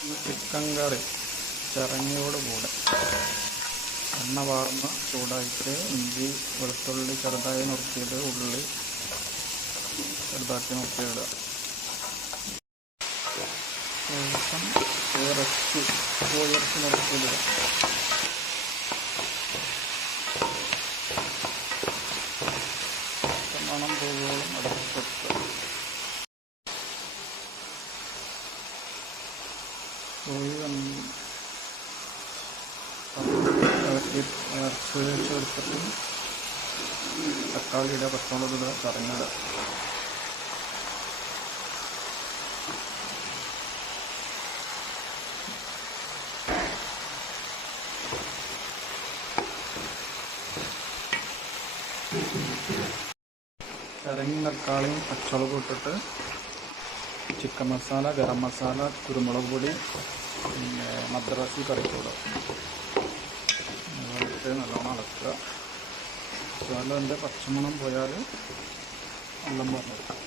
Chicken കറി ചിറങ്ങിയോടുകൂടെ എണ്ണ വാർന്ന് ചൂടായിട്ട് ഇഞ്ചി വെളുത്തുള്ളി ചെറുതായി നുറുക്കിയത്, ഉള്ളി ചെറുതാക്കി നുറുക്കിയിടുക. ശേഷം കോഴിയിറച്ചി നുറുക്കിയിടുക. മണം പോകുമ്പോഴും അടച്ചിട്ട് കോഴി ഇറച്ചി ചേർത്തിട്ട് തക്കാളിയുടെ പച്ചമുളക് കറങ്ങിടുക. ചിരങ്ങി തക്കാളിയും പച്ചമുളകും ഇട്ടിട്ട് ചിക്കൻ മസാല, ഗരം മസാല, കുരുമുളക് പൊടി, പിന്നെ മദ്രാസി കറിക്കൂടും ഇട്ട് നല്ലോണം ഇളക്കുക. മസാലൻ്റെ പച്ചമണം പോയാൽ വെള്ളം പറഞ്ഞു.